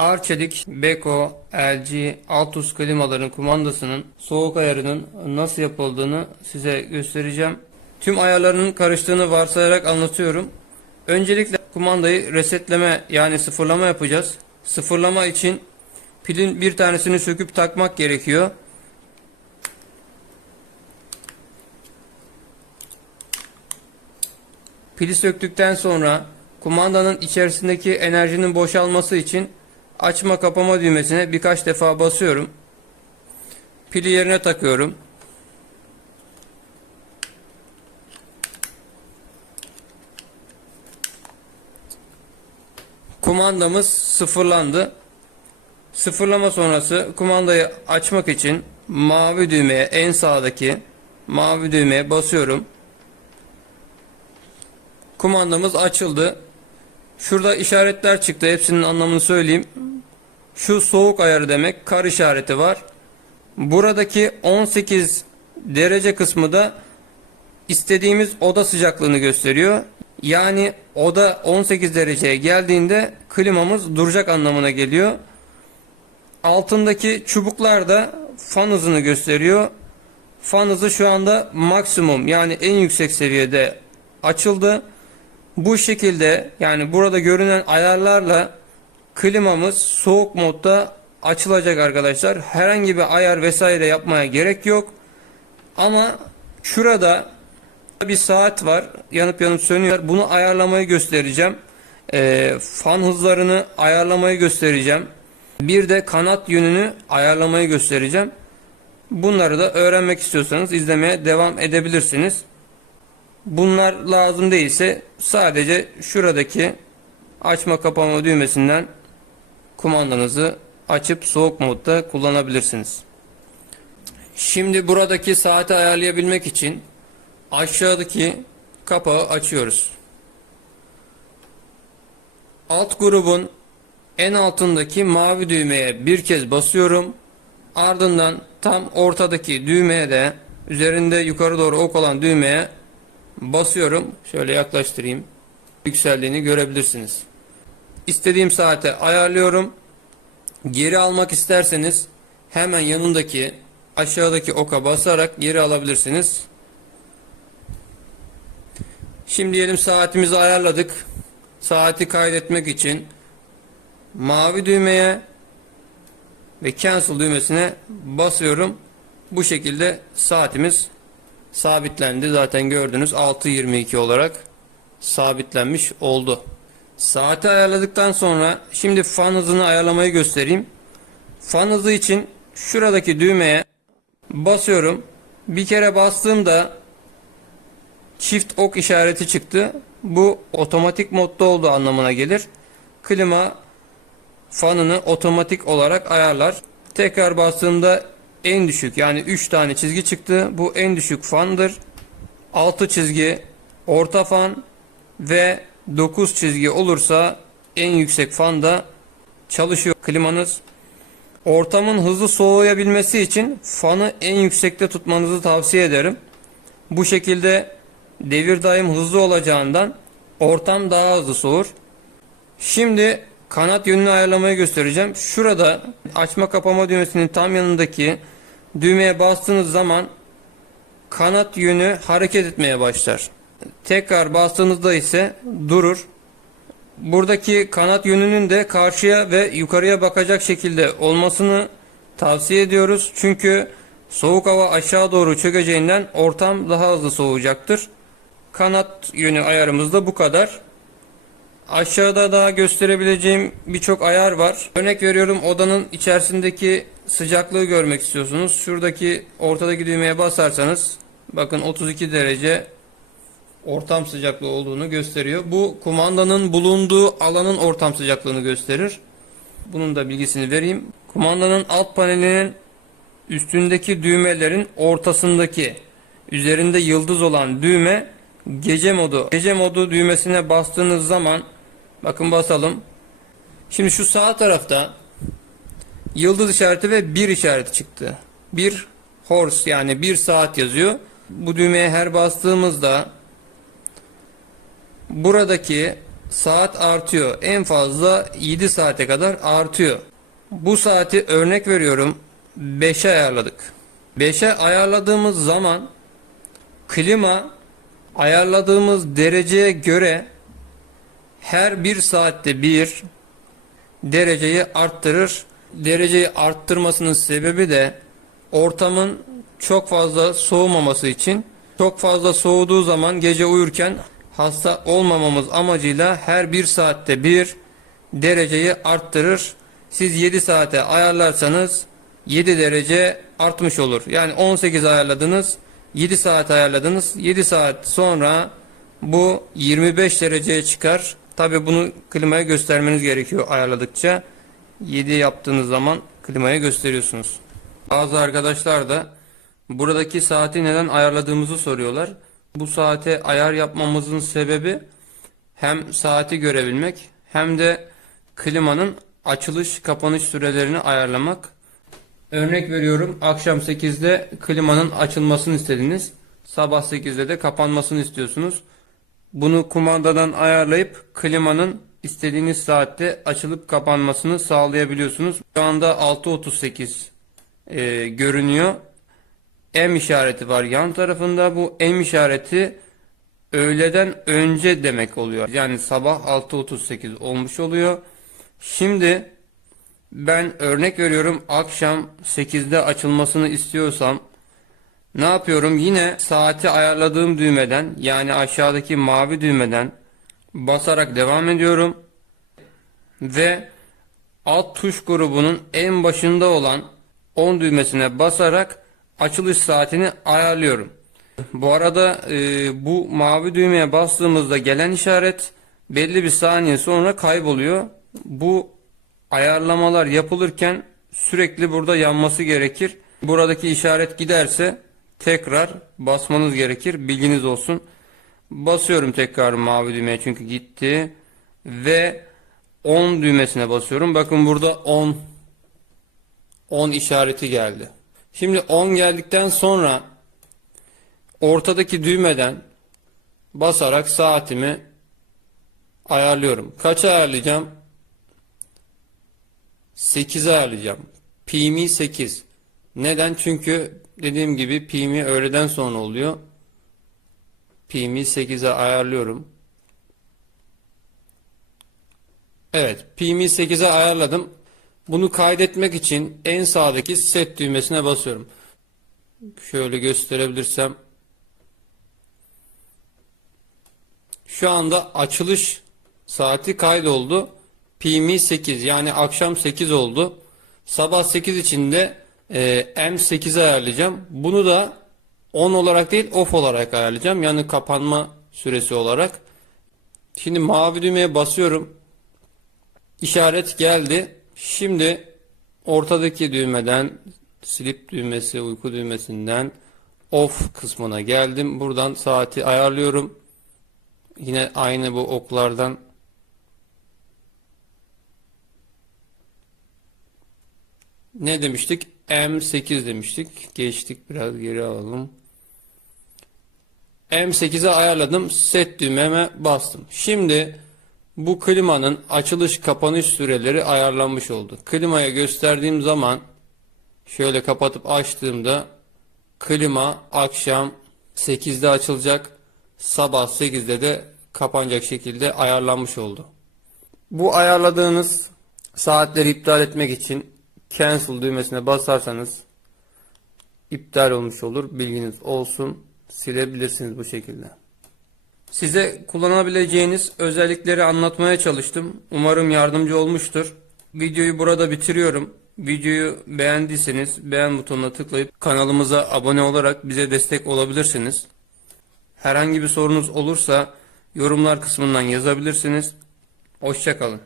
Arçelik, Beko, LG, Altus klimaların kumandasının soğuk ayarının nasıl yapıldığını size göstereceğim. Tüm ayarlarının karıştığını varsayarak anlatıyorum. Öncelikle kumandayı resetleme yani sıfırlama yapacağız. Sıfırlama için pilin bir tanesini söküp takmak gerekiyor. Pili söktükten sonra kumandanın içerisindeki enerjinin boşalması için açma kapama düğmesine birkaç defa basıyorum. Pili yerine takıyorum. Kumandamız sıfırlandı. Sıfırlama sonrası kumandayı açmak için mavi düğmeye en sağdaki mavi düğmeye basıyorum. Kumandamız açıldı. Şurada işaretler çıktı. Hepsinin anlamını söyleyeyim. Şu soğuk ayarı demek. Kar işareti var. Buradaki 18 derece kısmı da istediğimiz oda sıcaklığını gösteriyor. Yani oda 18 dereceye geldiğinde klimamız duracak anlamına geliyor. Altındaki çubuklar da fan hızını gösteriyor. Fan hızı şu anda maksimum yani en yüksek seviyede açıldı. Bu şekilde yani burada görünen ayarlarla klimamız soğuk modda açılacak arkadaşlar. Herhangi bir ayar vesaire yapmaya gerek yok. Ama şurada bir saat var. Yanıp yanıp sönüyor. Bunu ayarlamayı göstereceğim. Ee, fan hızlarını ayarlamayı göstereceğim. Bir de kanat yönünü ayarlamayı göstereceğim. Bunları da öğrenmek istiyorsanız izlemeye devam edebilirsiniz. Bunlar lazım değilse sadece şuradaki açma kapama düğmesinden kumandanızı açıp soğuk modda kullanabilirsiniz. Şimdi buradaki saati ayarlayabilmek için aşağıdaki kapağı açıyoruz. Alt grubun en altındaki mavi düğmeye bir kez basıyorum. Ardından tam ortadaki düğmeye de üzerinde yukarı doğru ok olan düğmeye basıyorum. Şöyle yaklaştırayım. Yükseldiğini görebilirsiniz. İstediğim saate ayarlıyorum. Geri almak isterseniz hemen yanındaki aşağıdaki oka basarak geri alabilirsiniz. Şimdi diyelim saatimizi ayarladık. Saati kaydetmek için mavi düğmeye ve cancel düğmesine basıyorum. Bu şekilde saatimiz sabitlendi. Zaten gördünüz 6.22 olarak sabitlenmiş oldu. Saati ayarladıktan sonra şimdi fan hızını ayarlamayı göstereyim. Fan hızı için şuradaki düğmeye basıyorum. Bir kere bastığımda çift ok işareti çıktı. Bu otomatik modda olduğu anlamına gelir. Klima fanını otomatik olarak ayarlar. Tekrar bastığımda en düşük yani 3 tane çizgi çıktı. Bu en düşük fandır. 6 çizgi orta fan ve 9 çizgi olursa en yüksek fanda çalışıyor klimanız. Ortamın hızlı soğuyabilmesi için fanı en yüksekte tutmanızı tavsiye ederim. Bu şekilde devir daim hızlı olacağından ortam daha hızlı soğur. Şimdi kanat yönünü ayarlamayı göstereceğim. Şurada açma kapama düğmesinin tam yanındaki düğmeye bastığınız zaman kanat yönü hareket etmeye başlar. Tekrar bastığınızda ise durur. Buradaki kanat yönünün de karşıya ve yukarıya bakacak şekilde olmasını tavsiye ediyoruz. Çünkü soğuk hava aşağı doğru çökeceğinden ortam daha hızlı soğuyacaktır. Kanat yönü ayarımız da bu kadar. Aşağıda daha gösterebileceğim birçok ayar var. Örnek veriyorum odanın içerisindeki sıcaklığı görmek istiyorsunuz. Şuradaki ortadaki düğmeye basarsanız bakın 32 derece ortam sıcaklığı olduğunu gösteriyor. Bu kumandanın bulunduğu alanın ortam sıcaklığını gösterir. Bunun da bilgisini vereyim. Kumandanın alt panelinin üstündeki düğmelerin ortasındaki üzerinde yıldız olan düğme gece modu. Gece modu düğmesine bastığınız zaman bakın basalım. Şimdi şu sağ tarafta yıldız işareti ve bir işareti çıktı. Bir horse yani bir saat yazıyor. Bu düğmeye her bastığımızda buradaki saat artıyor. En fazla 7 saate kadar artıyor. Bu saati örnek veriyorum 5'e ayarladık. 5'e ayarladığımız zaman klima ayarladığımız dereceye göre her bir saatte bir dereceyi arttırır. Dereceyi arttırmasının sebebi de ortamın çok fazla soğumaması için. Çok fazla soğuduğu zaman gece uyurken hasta olmamamız amacıyla her bir saatte bir dereceyi arttırır. Siz 7 saate ayarlarsanız 7 derece artmış olur. Yani 18 ayarladınız, 7 saat ayarladınız. 7 saat sonra bu 25 dereceye çıkar. Tabi bunu klimaya göstermeniz gerekiyor ayarladıkça. 7 yaptığınız zaman klimaya gösteriyorsunuz. Bazı arkadaşlar da buradaki saati neden ayarladığımızı soruyorlar. Bu saate ayar yapmamızın sebebi hem saati görebilmek hem de klimanın açılış kapanış sürelerini ayarlamak. Örnek veriyorum akşam 8'de klimanın açılmasını istediniz. Sabah 8'de de kapanmasını istiyorsunuz. Bunu kumandadan ayarlayıp klimanın istediğiniz saatte açılıp kapanmasını sağlayabiliyorsunuz. Şu anda 6.38 e, görünüyor. M işareti var yan tarafında. Bu M işareti öğleden önce demek oluyor. Yani sabah 6.38 olmuş oluyor. Şimdi ben örnek veriyorum akşam 8'de açılmasını istiyorsam ne yapıyorum? Yine saati ayarladığım düğmeden yani aşağıdaki mavi düğmeden basarak devam ediyorum. Ve alt tuş grubunun en başında olan 10 düğmesine basarak açılış saatini ayarlıyorum. Bu arada e, bu mavi düğmeye bastığımızda gelen işaret belli bir saniye sonra kayboluyor. Bu ayarlamalar yapılırken sürekli burada yanması gerekir. Buradaki işaret giderse tekrar basmanız gerekir. Bilginiz olsun. Basıyorum tekrar mavi düğmeye çünkü gitti. Ve 10 düğmesine basıyorum. Bakın burada 10 10 işareti geldi. Şimdi 10 geldikten sonra ortadaki düğmeden basarak saatimi ayarlıyorum. Kaça ayarlayacağım? 8'e ayarlayacağım. Pimi 8. Neden? Çünkü dediğim gibi pimi öğleden sonra oluyor. Pimi 8'e ayarlıyorum. Evet, pimi 8'e ayarladım. Bunu kaydetmek için en sağdaki set düğmesine basıyorum. Şöyle gösterebilirsem. Şu anda açılış saati kaydoldu. PMI 8 yani akşam 8 oldu. Sabah 8 için de e, M8'e ayarlayacağım. Bunu da on olarak değil off olarak ayarlayacağım. Yani kapanma süresi olarak. Şimdi mavi düğmeye basıyorum. İşaret geldi. Şimdi ortadaki düğmeden sleep düğmesi, uyku düğmesinden off kısmına geldim. Buradan saati ayarlıyorum. Yine aynı bu oklardan ne demiştik? M8 demiştik. Geçtik biraz geri alalım. M8'e ayarladım. Set düğmeme bastım. Şimdi bu klimanın açılış kapanış süreleri ayarlanmış oldu. Klimaya gösterdiğim zaman şöyle kapatıp açtığımda klima akşam 8'de açılacak. Sabah 8'de de kapanacak şekilde ayarlanmış oldu. Bu ayarladığınız saatleri iptal etmek için cancel düğmesine basarsanız iptal olmuş olur. Bilginiz olsun. Silebilirsiniz bu şekilde. Size kullanabileceğiniz özellikleri anlatmaya çalıştım. Umarım yardımcı olmuştur. Videoyu burada bitiriyorum. Videoyu beğendiyseniz beğen butonuna tıklayıp kanalımıza abone olarak bize destek olabilirsiniz. Herhangi bir sorunuz olursa yorumlar kısmından yazabilirsiniz. Hoşçakalın.